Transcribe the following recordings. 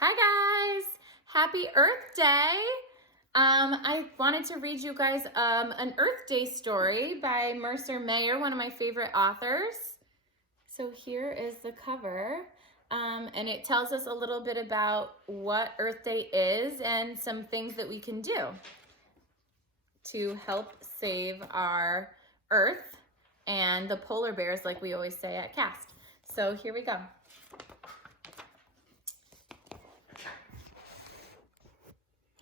Hi guys! Happy Earth Day! I wanted to read you guys an Earth Day story by Mercer, one of my favorite authors. So here is the cover, and it tells us a little bit about what Earth Day is and some things that we can do to help save our Earth and the polar bears, like we always say at CAST. So here we go.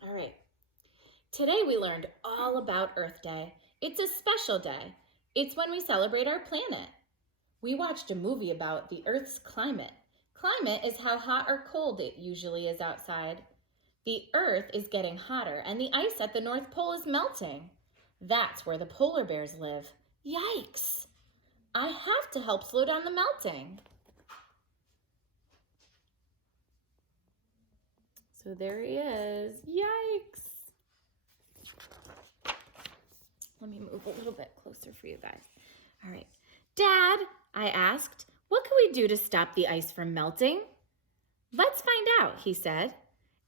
All right. Today we learned all about Earth Day. It's a special day. It's when we celebrate our planet. We watched a movie about the Earth's climate. Climate is how hot or cold it usually is outside. The Earth is getting hotter and the ice at the North Pole is melting. That's where the polar bears live. Yikes! I have to help slow down the melting. So there he is. Yikes! Let me move a little bit closer for you guys. All right. Dad, I asked, what can we do to stop the ice from melting? Let's find out, he said.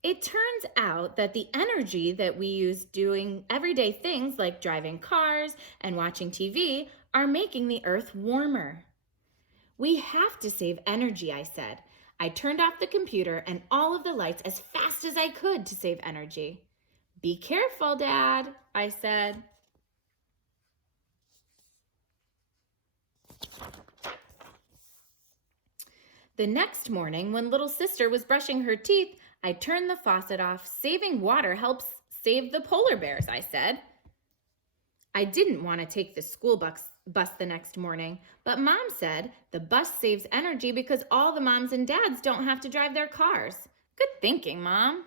It turns out that the energy that we use doing everyday things like driving cars and watching TV are making the Earth warmer. We have to save energy, I said. I turned off the computer and all of the lights as fast as I could to save energy. Be careful, Dad, I said. The next morning, when little sister was brushing her teeth, I turned the faucet off. Saving water helps save the polar bears, I said. I didn't want to take the school bus the next morning, but Mom said the bus saves energy because all the moms and dads don't have to drive their cars. Good thinking, Mom.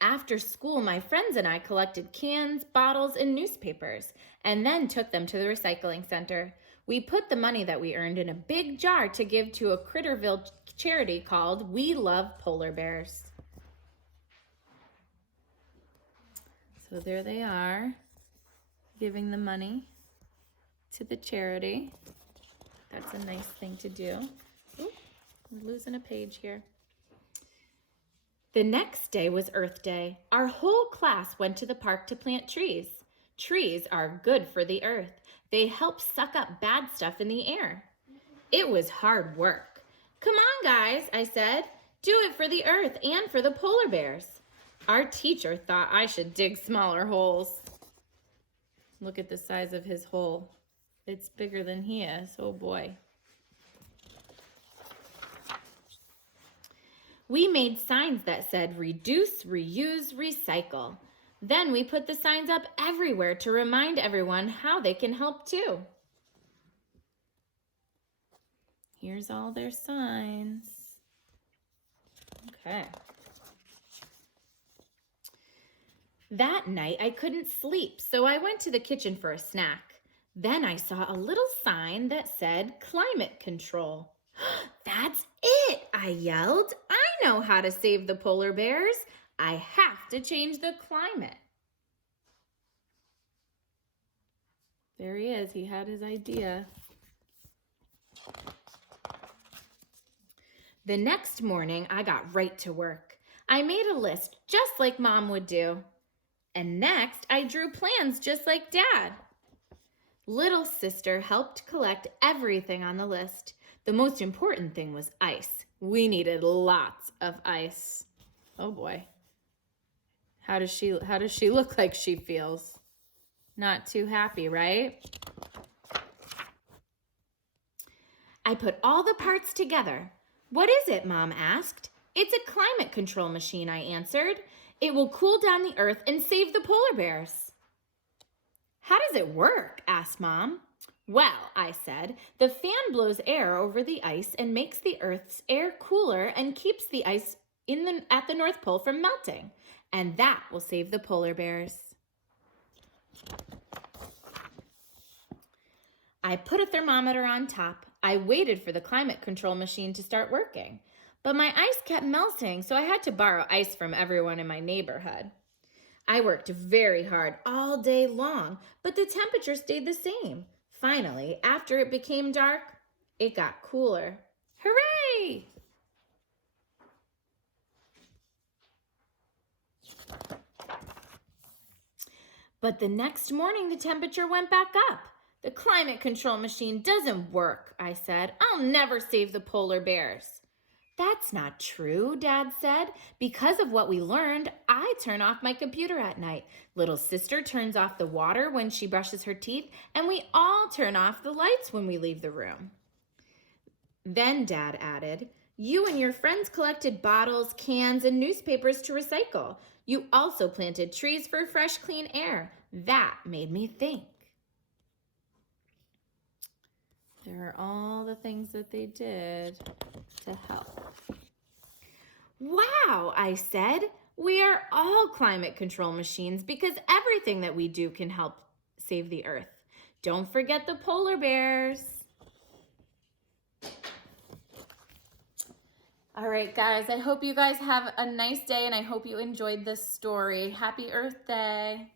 After school, my friends and I collected cans, bottles, and newspapers, and then took them to the recycling center. We put the money that we earned in a big jar to give to a Critterville charity called We Love Polar Bears. So there they are, giving the money to the charity. That's a nice thing to do. Ooh, we're losing a page here. The next day was Earth Day. Our whole class went to the park to plant trees. Trees are good for the earth. They help suck up bad stuff in the air. It was hard work. Come on, guys, I said. Do it for the earth and for the polar bears. Our teacher thought I should dig smaller holes. Look at the size of his hole. It's bigger than he is. Oh, boy. We made signs that said reduce, reuse, recycle. Then we put the signs up everywhere to remind everyone how they can help too. Here's all their signs. Okay. That night I couldn't sleep, so I went to the kitchen for a snack. Then I saw a little sign that said climate control. That's it, I yelled. I know how to save the polar bears. I have to change the climate. There he is. He had his idea. The next morning, I got right to work. I made a list just like Mom would do. And next, I drew plans just like Dad. Little sister helped collect everything on the list. The most important thing was ice. We needed lots of ice. Oh boy. How does she look like she feels? Not too happy, right? I put all the parts together. What is it, Mom asked. It's a climate control machine, I answered. It will cool down the earth and save the polar bears. How does it work? Asked Mom. Well, I said, the fan blows air over the ice and makes the Earth's air cooler and keeps the ice at the North Pole from melting. And that will save the polar bears. I put a thermometer on top. I waited for the climate control machine to start working. But my ice kept melting, so I had to borrow ice from everyone in my neighborhood. I worked very hard all day long, but the temperature stayed the same. Finally, after it became dark, It got cooler. Hooray! But the next morning, the temperature went back up. The climate control machine doesn't work, I said. I'll never save the polar bears. That's not true, Dad said. Because of what we learned, I turn off my computer at night. Little sister turns off the water when she brushes her teeth, and we all turn off the lights when we leave the room. Then Dad added, you and your friends collected bottles, cans, and newspapers to recycle. You also planted trees for fresh, clean air. That made me think. There are all the things that they did to help. Wow, I said. We are all climate control machines because everything that we do can help save the earth. Don't forget the polar bears. All right, guys, I hope you guys have a nice day and I hope you enjoyed this story. Happy Earth Day.